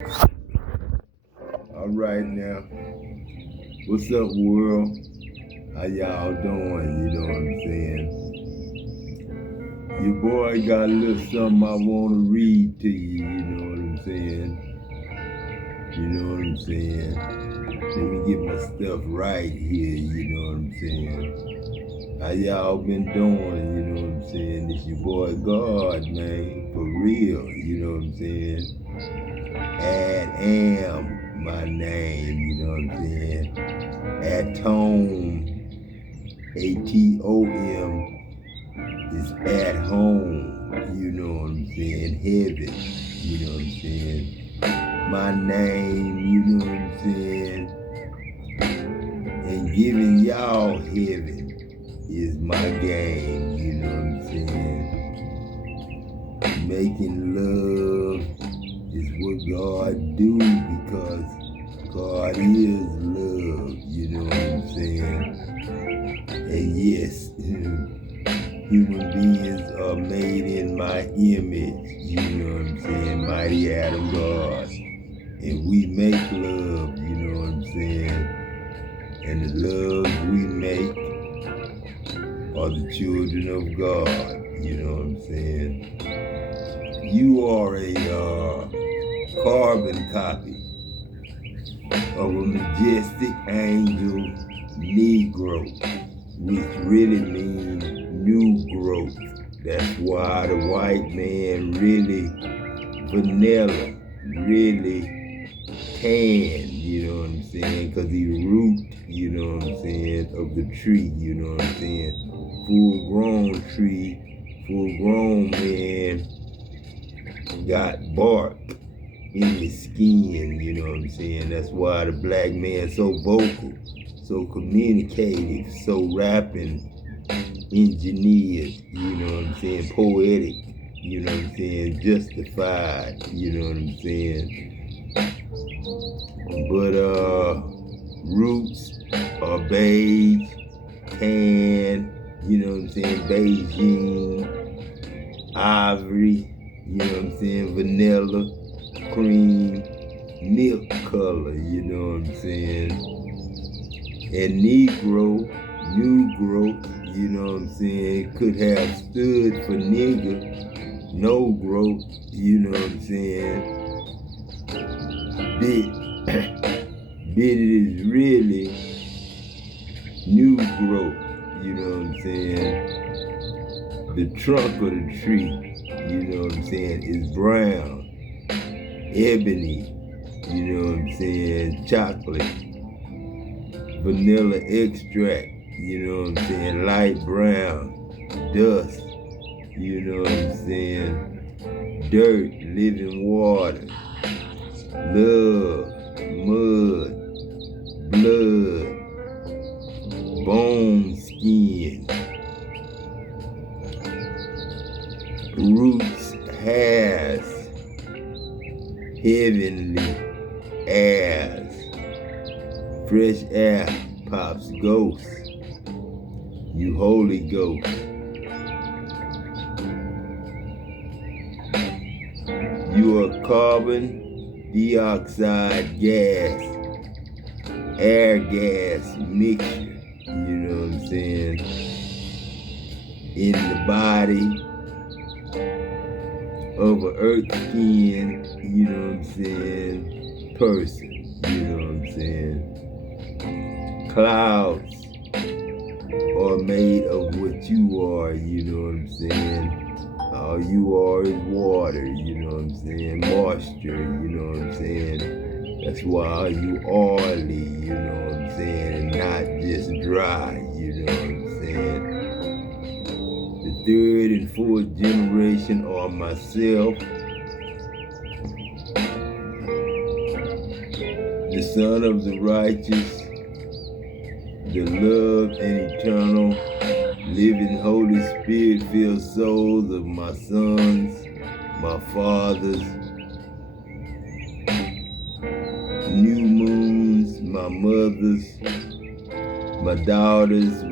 All right now. What's up, world? How y'all doing? You know what I'm saying? Your boy got a little something I want to read to you. You know what I'm saying? You know what I'm saying? Let me get my stuff right here. You know what I'm saying? How y'all been doing? You know what I'm saying? It's your boy God, man. For real. You know what I'm saying? Am my name. You know what I'm saying? Atom, ATOM is at home, you know what I'm saying? Heaven, you know what I'm saying? My name, you know what I'm saying? And giving y'all heaven is my game, you know what I'm saying? Making love is what God do because God is love, you know what I'm saying? And yes, human beings are made in my image, you know what I'm saying? Mighty Adam God. And we make love, you know what I'm saying? And the love we make are the children of God, you know what I'm saying? You are a carbon copy of a majestic angel Negro, which really means new growth. That's why the white man really vanilla, really tan, you know what I'm saying? Because he root, you know what I'm saying, of the tree, you know what I'm saying? Full grown tree, full grown man got bark in his skin, you know what I'm saying? That's why the black man so vocal, so communicative, so rapping, engineered, you know what I'm saying? Poetic, you know what I'm saying? Justified, you know what I'm saying? But roots are beige, tan, you know what I'm saying? Beijing, ivory, you know what I'm saying? Vanilla, cream, milk color, you know what I'm saying? And Negro, new growth, you know what I'm saying? Could have stood for nigger, no growth, you know what I'm saying? Bit is really new growth, you know what I'm saying? The trunk of the tree, you know what I'm saying, is brown, ebony, you know what I'm saying, chocolate, vanilla extract, you know what I'm saying, light brown, dust, you know what I'm saying, dirt, living water, love, mud, blood, bone, skin, roots, has, heavenly, as, fresh air, pops, ghost, you Holy Ghost. You are carbon dioxide gas, air gas mixture, you know what I'm saying, in the body of an earth skin, you know what I'm saying, person, you know what I'm saying. Clouds are made of what you are, you know what I'm saying. All you are is water, you know what I'm saying, moisture, you know what I'm saying. That's why you oily, you know what I'm saying, and not just dry, you know what I'm saying. The third and fourth generation are myself, the Son of the righteous, the love and eternal, living Holy Spirit-filled souls of my sons, my fathers, new moons, my mothers, my daughters,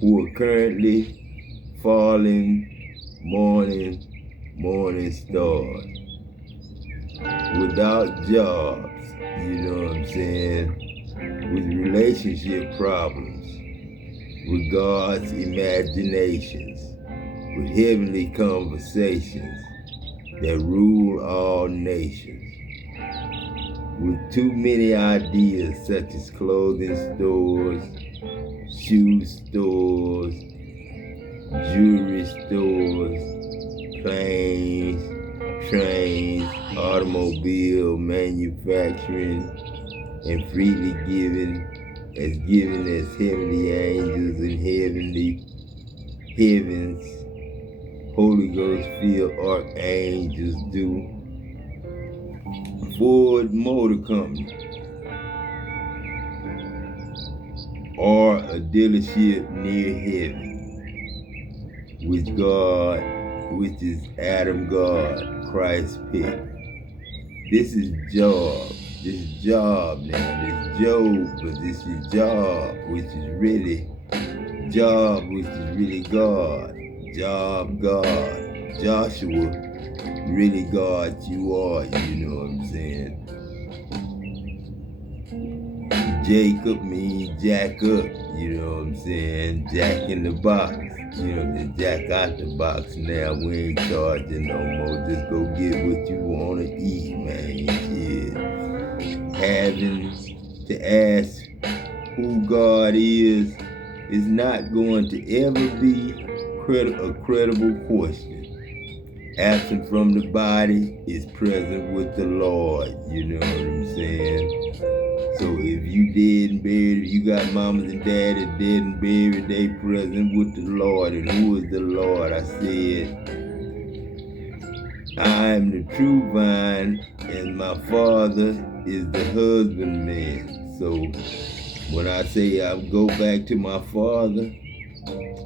who are currently falling morning stars. without jobs, you know what I'm saying, with relationship problems, with God's imaginations, with heavenly conversations that rule all nations, with too many ideas such as clothing stores, shoe stores, jewelry stores, planes, trains, automobile manufacturing, and freely given as heavenly angels in heavenly heavens, Holy Ghost filled archangels do. Ford Motor Company or a dealership near heaven, which is Adam God, Christ picked. This is Job. This Job now. This Job, but this is Job, which is really God. Job, God. Joshua, really God you are, you know what I'm saying? Jacob means jack up, you know what I'm saying? Jack in the box, you know, the jack out the box now. We ain't charging no more. Just go get what you want to eat, man. Shit. Having to ask who God is not going to ever be a credible question. Absent from the body is present with the Lord, you know what I'm saying? So if you dead and buried, if you got mamas and daddies dead and buried, they present with the Lord. And who is the Lord? I said, I am the true vine, and my Father is the husbandman. So when I say I go back to my Father,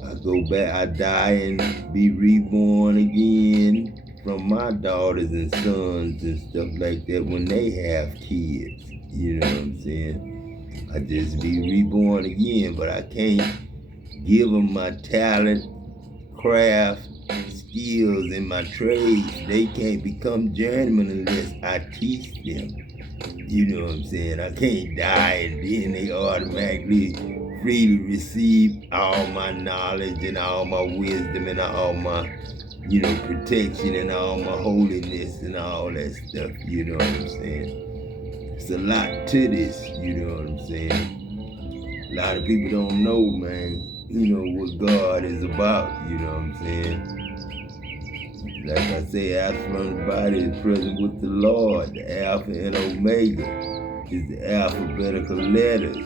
I go back, I die and be reborn again from my daughters and sons and stuff like that when they have kids. You know what I'm saying? I just be reborn again, but I can't give them my talent, craft, skills, and my trades. They can't become journeymen unless I teach them. You know what I'm saying? I can't die and then they automatically freely receive all my knowledge and all my wisdom and all my, you know, protection and all my holiness and all that stuff. You know what I'm saying? It's a lot to this, you know what I'm saying? A lot of people don't know, man, you know, what God is about, you know what I'm saying? Like I say, Alpha from the body is present with the Lord. The Alpha and Omega is the alphabetical letters,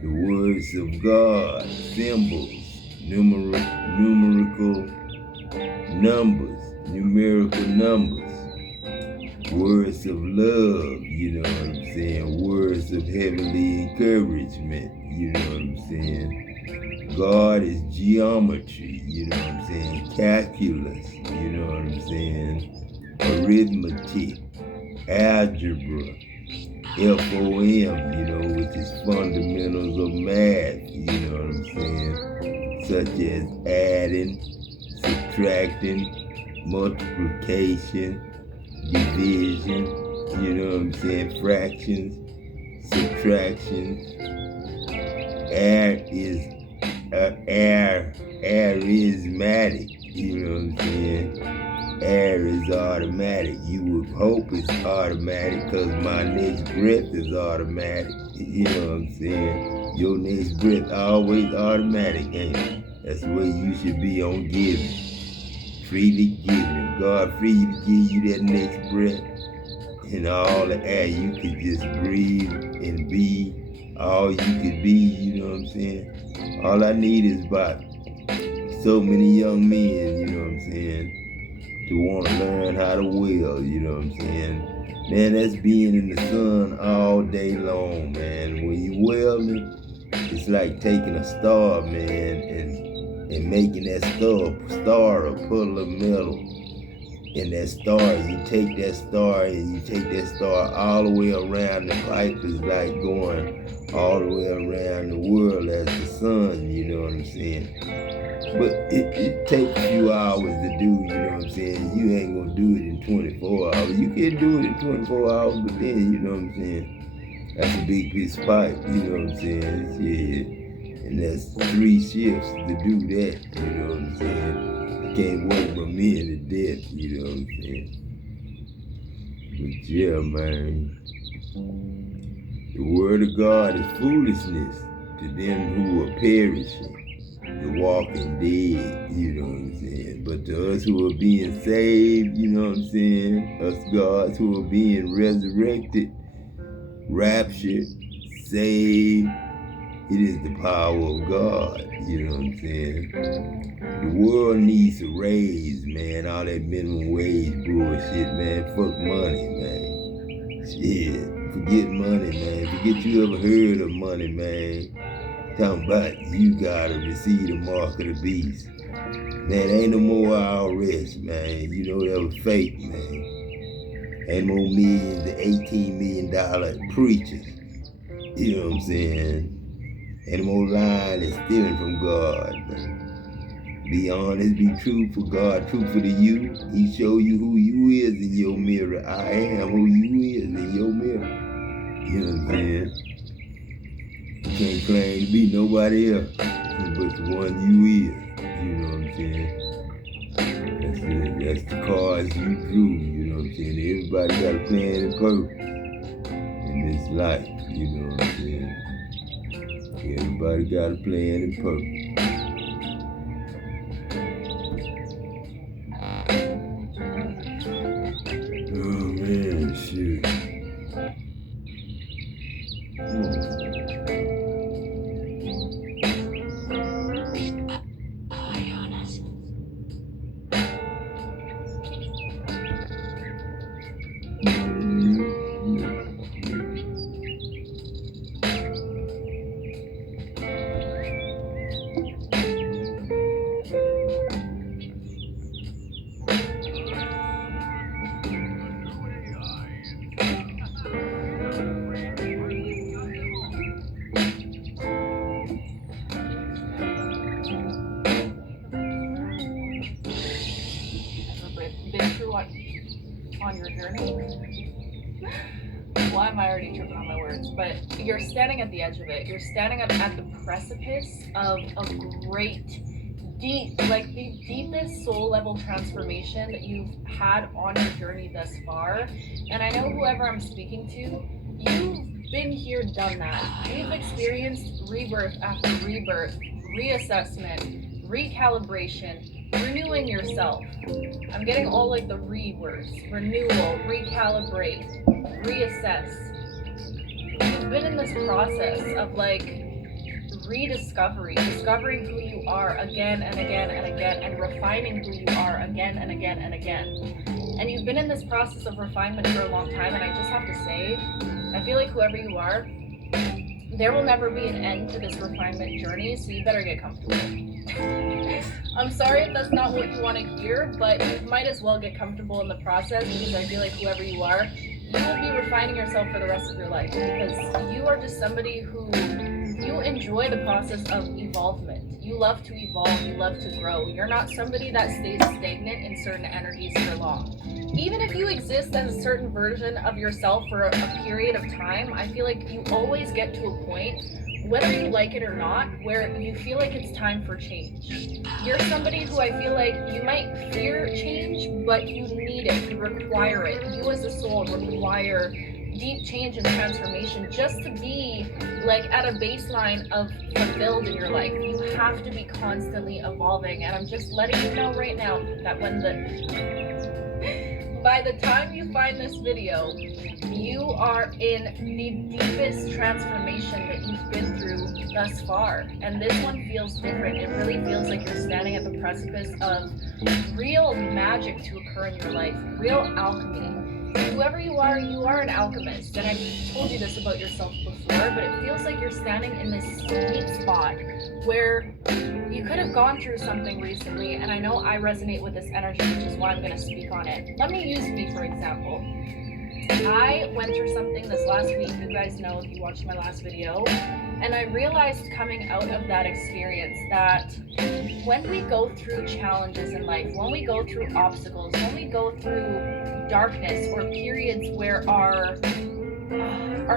the words of God, symbols, numerical numbers, words of love, you know what I'm saying? Words of heavenly encouragement, you know what I'm saying? God is geometry, you know what I'm saying? Calculus, you know what I'm saying? Arithmetic, algebra, FOM, you know, which is fundamentals of math, you know what I'm saying? Such as adding, subtracting, multiplication, division, you know what I'm saying? Fractions, subtractions. Arismatic, you know what I'm saying? Air is automatic. You would hope it's automatic because my next breath is automatic. You know what I'm saying? Your next breath always automatic, ain't it? That's the way you should be on giving. Freely giving. If God free you to give you that next breath and all the air, you could just breathe and be all you could be, you know what I'm saying? All I need is about so many young men, you know what I'm saying, to want to learn how to weld, you know what I'm saying? Man, that's being in the sun all day long, man. When you welding, it's like taking a star, man, and making that star a puddle of metal And that star, you take that star and you take that star all the way around. The pipe is like going all the way around the world as the sun, you know what I'm saying? But it takes a few hours to do, you know what I'm saying? You ain't gonna do it in 24 hours. You can do it in 24 hours, but then, you know what I'm saying? That's a big piece of pipe, you know what I'm saying? Yeah. And that's 3 shifts to do that, you know what I'm saying? Can't work but men to death, you know what I'm saying? But yeah, man, the word of God is foolishness to them who are perishing, the walking dead, you know what I'm saying? But to us who are being saved, you know what I'm saying? Us gods who are being resurrected, raptured, saved, it is the power of God, you know what I'm saying? The world needs a raise, man. All that minimum wage bullshit, man. Fuck money, man. Shit. Forget money, man. Forget you ever heard of money, man. Talking about you gotta receive the mark of the beast. Man, ain't no more IRS, man. You know that was fake, man. Ain't no more millions to $18 million preachers. You know what I'm saying? Ain't no more lying and stealing from God, man. Be honest, be truthful. God truthful to you. He show you who you is in your mirror. I am who you is in your mirror. You know what I'm saying? You can't claim to be nobody else but the one you is. You know what I'm saying? That's it. That's the cards you drew. You know what I'm saying? Everybody got a plan and purpose in this life. You know what I'm saying? Everybody got a plan and purpose. Oh man, shit. Been through on your journey? Why am I already tripping on my words? But you're standing at the edge of it. You're standing at the precipice of a great, deep, like the deepest soul level transformation that you've had on your journey thus far. And I know whoever I'm speaking to, you've been here, done that. You've experienced rebirth after rebirth, reassessment, recalibration, renewing yourself. I'm getting all like the words: renewal, recalibrate, reassess. You've been in this process of like rediscovery, discovering who you are again and again and again, and refining who you are again and again and again. And you've been in this process of refinement for a long time, and I just have to say, I feel like whoever you are, there will never be an end to this refinement journey, so you better get comfortable. I'm sorry if that's not what you want to hear, but you might as well get comfortable in the process, because I feel like whoever you are, you will be refining yourself for the rest of your life, because you are just somebody who, you enjoy the process of evolvement. You love to evolve, you love to grow. You're not somebody that stays stagnant in certain energies for long. Even if you exist as a certain version of yourself for a period of time, I feel like you always get to a point, whether you like it or not, where you feel like it's time for change. You're somebody who I feel like you might fear change, but you need it, you require it. You as a soul require deep change and transformation just to be like at a baseline of fulfilled in your life. You have to be constantly evolving, and I'm just letting you know right now that by the time you find this video, you are in the deepest transformation that you've been through thus far. And this one feels different. It really feels like you're standing at the precipice of real magic to occur in your life, real alchemy. Whoever you are an alchemist. And I've told you this about yourself before, but it feels like you're standing in this sweet spot where You could have gone through something recently, and I know I resonate with this energy, which is why I'm going to speak on it. Let me use me for example. I went through something this last week, you guys know if you watched my last video, and I realized coming out of that experience that when we go through challenges in life, when we go through obstacles, when we go through darkness or periods where our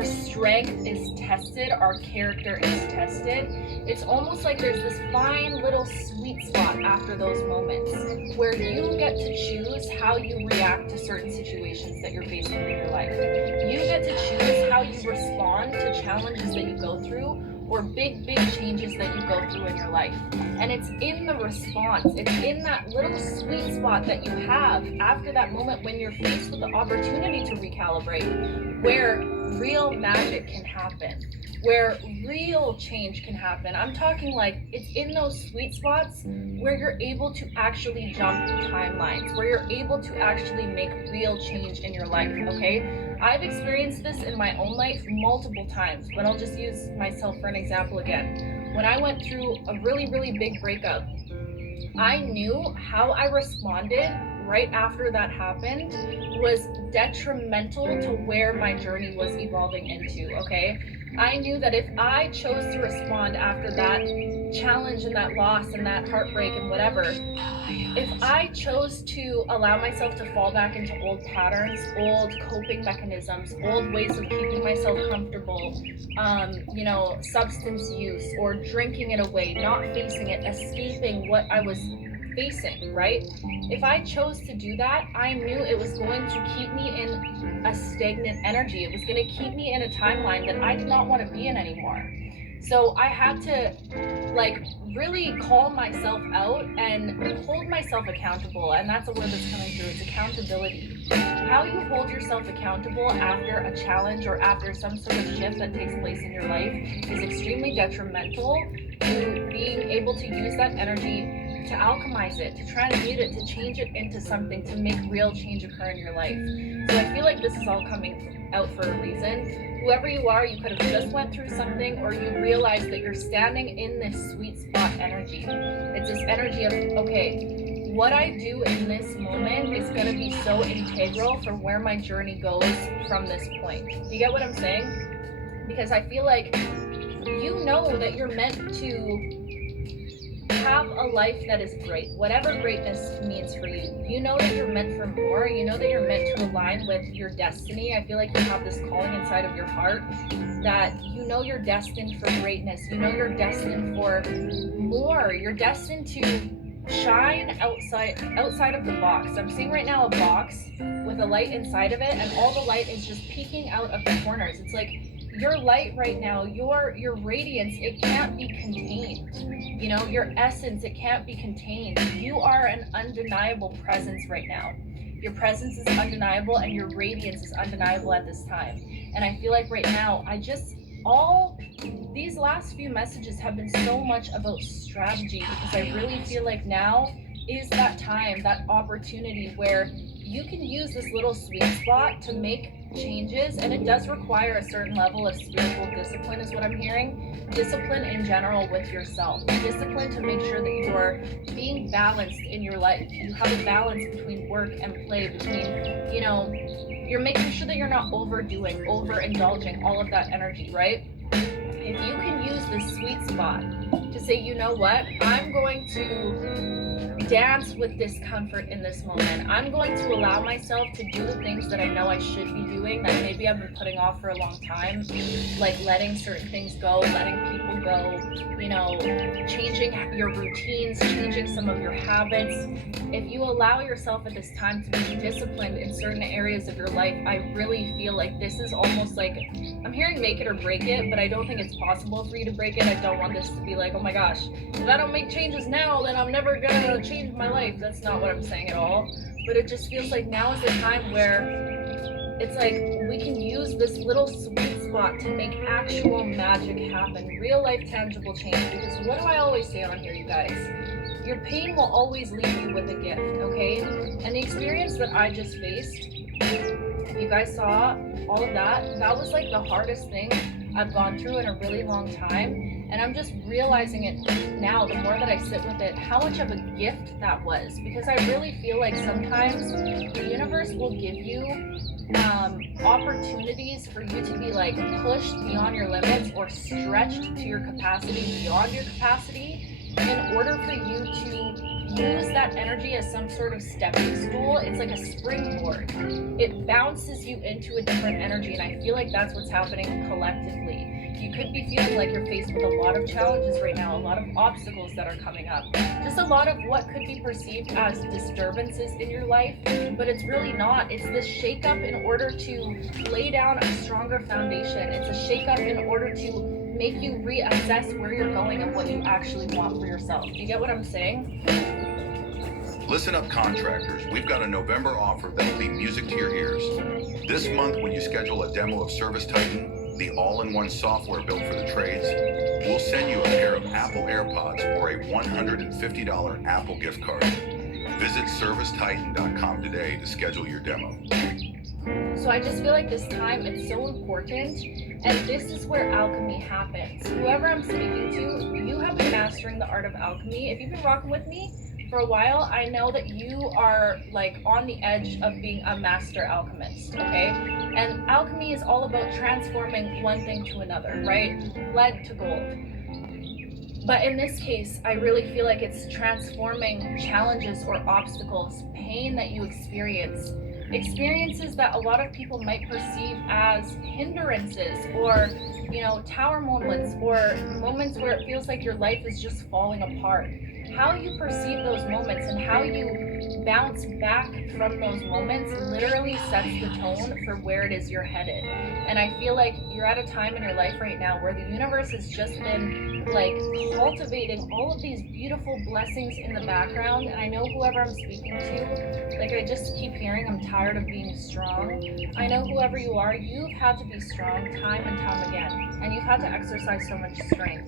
strength is tested, our character is tested, it's almost like there's this fine little sweet spot after those moments where you get to choose how you react to certain situations that you're facing in your life. You get to choose how you respond to challenges that you go through or big changes that you go through in your life. And it's in the response, it's in that little sweet spot that you have after that moment when you're faced with the opportunity to recalibrate, where real magic can happen, where real change can happen. I'm talking like it's in those sweet spots where you're able to actually jump timelines, where you're able to actually make real change in your life, okay? I've experienced this in my own life multiple times, but I'll just use myself for an example again. When I went through a really big breakup, I knew how I responded right after that happened was detrimental to where my journey was evolving into, okay? I knew that if I chose to respond after that challenge and that loss and that heartbreak and whatever, if I chose to allow myself to fall back into old patterns, old coping mechanisms, old ways of keeping myself comfortable, substance use or drinking it away, not facing it, escaping what I was facing, right? If I chose to do that, I knew it was going to keep me in a stagnant energy. It was going to keep me in a timeline that I did not want to be in anymore. So I had to really call myself out and hold myself accountable. And that's a word that's coming through. It's accountability. How you hold yourself accountable after a challenge or after some sort of shift that takes place in your life is extremely detrimental to being able to use that energy to alchemize it, to transmute it, to change it into something, to make real change occur in your life. So I feel like this is all coming out for a reason. Whoever you are, you could have just went through something, or you realize that you're standing in this sweet spot energy. It's this energy of, okay, what I do in this moment is going to be so integral for where my journey goes from this point. You get what I'm saying? Because I feel like you know that you're meant to have a life that is great, whatever greatness means for you. You know that you're meant for more. You know that you're meant to align with your destiny. I feel like you have this calling inside of your heart that you know you're destined for greatness. You know you're destined for more. You're destined to shine outside of the box. I'm seeing right now a box with a light inside of it, and all the light is just peeking out of the corners. It's like your light right now, your radiance, it can't be contained. You know, your essence, it can't be contained. You are an undeniable presence right now. Your presence is undeniable and your radiance is undeniable at this time. And I feel like right now, all these last few messages have been so much about strategy, because I really feel like now is that time, that opportunity where you can use this little sweet spot to make changes, and it does require a certain level of spiritual discipline is what I'm hearing. Discipline in general with yourself. Discipline to make sure that you are being balanced in your life. You have a balance between work and play, between, you're making sure that you're not overdoing, overindulging all of that energy, right? If you can use this sweet spot to say, you know what, I'm going to dance with discomfort in this moment. I'm going to allow myself to do the things that I know I should be doing that maybe I've been putting off for a long time, like letting certain things go, letting people go, changing your routines, changing some of your habits. If you allow yourself at this time to be disciplined in certain areas of your life, I really feel like this is almost like, I'm hearing make it or break it, but I don't think it's possible for you to break it. I don't want this to be like, oh my gosh, if I don't make changes now, then I'm never gonna change my life. That's not what I'm saying at all. But it just feels like now is the time where it's like we can use this little sweet spot to make actual magic happen, real life tangible change. Because what do I always say on here, you guys? Your pain will always leave you with a gift, okay? And the experience that I just faced, if you guys saw all of that, that was like the hardest thing I've gone through in a really long time. And I'm just realizing it now, the more that I sit with it, how much of a gift that was. Because I really feel like sometimes the universe will give you opportunities for you to be like pushed beyond your limits or stretched to your capacity beyond your capacity in order for you to use that energy as some sort of stepping stool. It's like a springboard. It bounces you into a different energy, and I feel like that's what's happening collectively. You could be feeling like you're faced with a lot of challenges right now, a lot of obstacles that are coming up, just a lot of what could be perceived as disturbances in your life, but it's really not. It's this shakeup in order to lay down a stronger foundation. It's a shakeup in order to make you reassess where you're going and what you actually want for yourself. Do you get what I'm saying? Listen up, contractors. We've got a November offer that'll be music to your ears. This month, when you schedule a demo of ServiceTitan, the all-in-one software built for the trades, we'll send you a pair of Apple AirPods or a $150 Apple gift card. Visit ServiceTitan.com today to schedule your demo. So I just feel like this time it's so important, and this is where alchemy happens. Whoever I'm speaking to, you have been mastering the art of alchemy. If you've been rocking with me for a while, I know that you are like on the edge of being a master alchemist, okay? And alchemy is all about transforming one thing to another, right? Lead to gold. But in this case, I really feel like it's transforming challenges or obstacles, pain that you experience, experiences that a lot of people might perceive as hindrances or, tower moments or moments where it feels like your life is just falling apart. How you perceive those moments and how you bounce back from those moments literally sets the tone for where it is you're headed. And I feel like you're at a time in your life right now where the universe has just been like cultivating all of these beautiful blessings in the background. And I know whoever I'm speaking to, like I just keep hearing, I'm tired of being strong. I know whoever you are, you've had to be strong time and time again, and you've had to exercise so much strength.